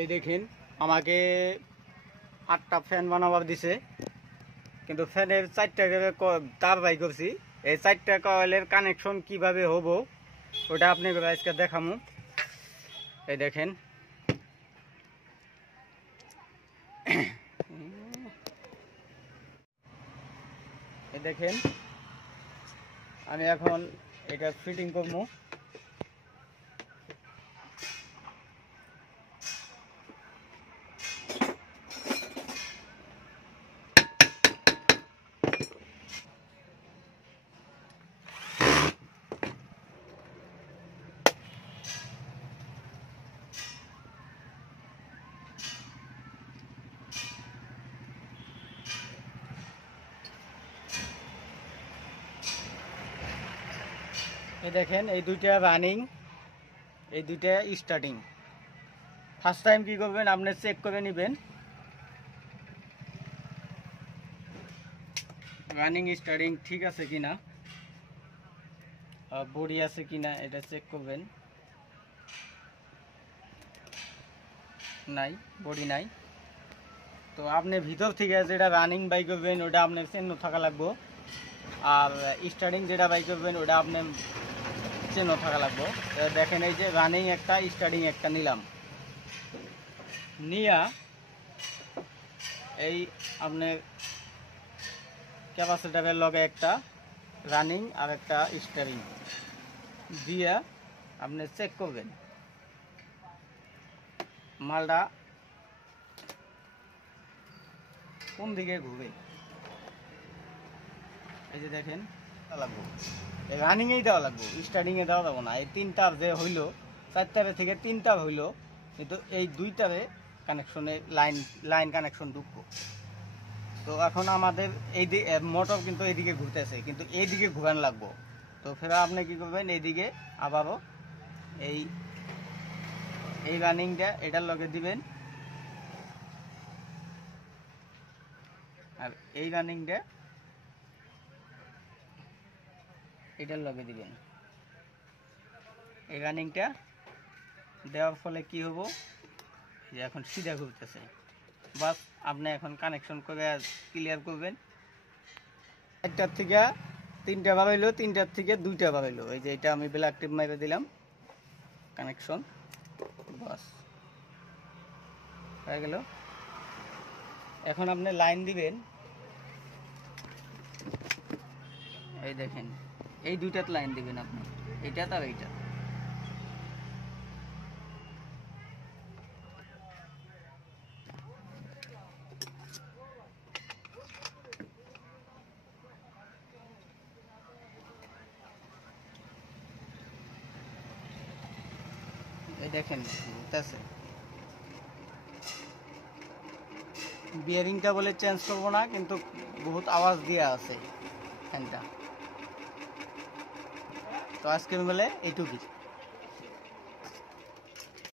এই দেখেন আমাকে 8টা ফ্যান বানাবার দিছে, কিন্তু ফ্যানের 4টা তার বাই করছি। এই 4টা কয়েলের কানেকশন কিভাবে হবো ওটা আপনাকে আজকে দেখামু। এই দেখেন এই দেখেন আমি এখন এটা ফিটিং করবো। এই দেখেন এই দুইটা রানিং, এই দুইটা স্টার্টিং। ফার্স্ট টাইম কি করবেন, আপনি চেক করে নেবেন রানিং স্টার্টিং ঠিক আছে কিনা, বডি আছে কিনা এটা চেক করবেন। নাই, বডি নাই, তো আপনি ভিতর থেকে যেটা রানিং বাই করবেন ওটা আপনার চেন্ন থাকা লাগবে, আর স্টার্টিং যেটা বাই করবেন ওটা আপনার চেনো থাকা লাগবে। দেখেন এই যে রানিং একটা স্টার্টিং একটা নিলাম, নিয়া এই আপনার ক্যাপাসিটারের লগে একটা রানিং আর একটা স্টারিং দিয়া আপনি চেক করবেন মালটা কোন দিকে ঘুরবে। এই যে দেখেন লাগবো, এই রানিংয়েই দেওয়া লাগবো, স্টার্টিংয়ে দেওয়া যাবো না। এই 3টার যে হইলো 4টারে থেকে 3টার হইলো, কিন্তু এই 2টারে কানেকশনে লাইন কানেকশন ঢুকবো। তো এখন আমাদের এই মোটর কিন্তু এইদিকে ঘুরতেছে, কিন্তু এইদিকে ঘুরান লাগবো। তো ফের আপনি কি করবেন, এইদিকে আবারও এই রানিংটা এটার লগে দিবেন, আর এই রানিংটা এটার লগে দিবেন। এই রানিংটা দেওয়ার ফলে কি হবো, যে এখন সিধা ঘুরতেছে। বাস আপনি এখন কানেকশন করে ক্লিয়ার করবেন। 1টার থেকে 3টা বাড়াইলো, 3টার থেকে 2টা বাড়াইলো। এই যে এটা আমি ব্ল্যাক টেপ মাইরে দিলাম, কানেকশন বাস হয়ে গেল। এখন আপনি লাইন দিবেন, এই দেখেন এই 2টাতে লাইন দিবেন আপনি, এইটা আর এইটা। এই দেখেন ঘুরতেছে। বিয়ারিংটা বলে চেঞ্জ করবো না, কিন্তু বহুত আওয়াজ দিয়ে আছে ফ্যানটা। তো আজকের বেলে এইটুকুই।